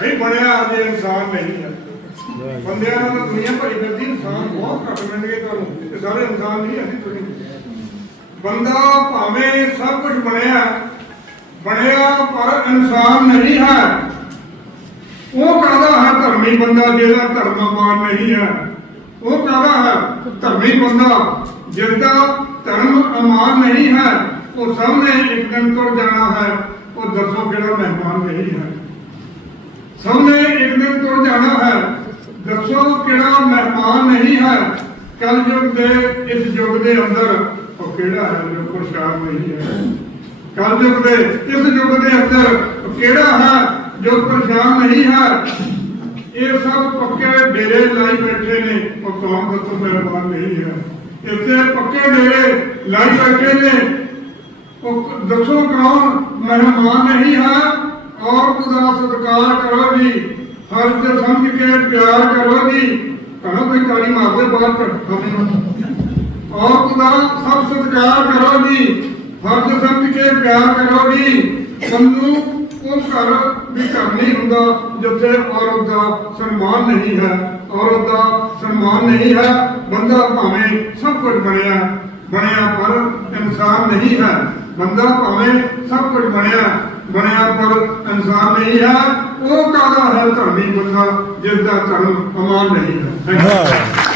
ਨਹੀਂ, ਬਣਿਆ ਅਜੇ ਇਨਸਾਨ ਨਹੀਂ ਹੈ। ਬੰਦਿਆਂ ਨਾਲ ਦੁਨੀਆ ਭਰੀ ਫਿਰਦੀ, ਇਨਸਾਨ ਬਹੁਤ ਘੱਟ ਮਿਲਣਗੇ ਤੁਹਾਨੂੰ, ਤੇ ਸਾਰੇ ਇਨਸਾਨ ਨਹੀਂ ਅਸੀਂ ਤੁਸੀਂ। ਬੰਦਾ ਭਾਵੇਂ ਸਭ ਕੁਝ ਬਣਿਆ ਬਣਿਆ ਪਰ ਇਨਸਾਨ ਨਹੀਂ ਹੈ। ਉਹ ਕਹਦਾ ਹੈ, ਧਰਮੀ ਬੰਦਾ ਜਿਹਦਾ ਧਰਮਮਾਨ ਨਹੀਂ ਹੈ। ਉਹ ਕਹਦਾ ਹੈ, ਧਰਮੀ ਬੰਦਾ ਜਿਹਦਾ ਧਰਮ ਅਮਾਨ ਨਹੀਂ ਹੈ, ਉਹ ਸਭ ਨੇ ਇੱਕ ਦਿਨ ਤੁਰ ਜਾਣਾ ਹੈ, ਉਹ ਦੱਸੋ ਕਿਹੜਾ ਮਹਿਮਾਨ ਨਹੀਂ ਹੈ। ਸਭ ਨੇ ਇੱਕ ਦਿਨ ਤੁਰ ਜਾਣਾ ਹੈ। ਦੱਸੋ ਕਿਹੜਾ ਮਹਿਮਾਨ ਨਹੀਂ ਹੈ ਕਲ ਯੁੱਗ ਦੇ ਇਸ ਯੁੱਗ ਦੇ ਅੰਦਰ? ਉਹ ਕਿਹੜਾ ਹੈ ਜੋ ਪਰੇਸ਼ਾਨ ਨਹੀਂ ਹੈ? ਕਲ ਯੁੱਗ ਦੇ ਇਸ ਯੁੱਗ ਦੇ ਅੰਦਰ ਕਿਹੜਾ ਹੈ ਜੋ ਪਰੇਸ਼ਾਨ ਨਹੀਂ ਹੈ? ਇਹ ਸਭ ਪੱਕੇ ਡੇਰੇ ਲਾਈ ਬੈਠੇ ਨੇ, ਉਹ ਕੌਮ ਦੱਸੋ ਮਹਿਮਾਨ ਨਹੀਂ ਹੈ। ਇੱਥੇ ਪੱਕੇ ਡੇਰੇ ਲਾਈ ਬੈਠੇ ਨੇ। ਉਹ ਦੱਸੋ ਕੌਣ ਮਹਿਮਾਨ ਨਹੀਂ ਹੈ? ਔਰਤ ਦਾ ਸਤਿਕਾਰ ਕਰੋ ਜੀ ਫਰਜ਼ ਸਮਝ ਕੇ ਪਿਆਰ ਕਰੋ ਜੀ ਕਹੋ ਕੋਈ ਤਾੜੀ ਮਾਰਦੇ ਬਾਹਰ ਪਰ ਔਰਤ ਦਾ ਸਭ ਸਤਿਕਾਰ ਕਰੋ ਜੀ ਫਰਜ਼ ਸਮਝ ਕੇ ਪਿਆਰ ਕਰੋ ਜੀ ਸੰਨੂ ਉਹ ਘਰ ਵੀ ਘਰ ਨਹੀਂ ਹੁੰਦਾ, ਜਿੱਥੇ ਔਰਤ ਦਾ ਸਨਮਾਨ ਨਹੀਂ ਹੈ। ਔਰਤ ਦਾ ਸਨਮਾਨ ਨਹੀਂ ਹੈ, ਬੰਦਾ ਭਾਵੇਂ ਸਭ ਕੁਝ ਬਣਿਆ ਬਣਿਆ ਪਰ ਇਨਸਾਨ ਨਹੀਂ ਹੈ। ਬੰਦਾ ਭਾਵੇਂ ਸਭ ਕੁਝ ਬਣਿਆ ਬਣਿਆ ਪਰ ਇਨਸਾਨ ਨਹੀਂ ਹੈ। ਉਹ ਕਾਹਦਾ ਹੈ ਧਰਮੀ ਬੰਦਾ ਜਿਸ ਦਾ ਧਰਮ ਅਮਾਨ ਨਹੀਂ ਹੈ।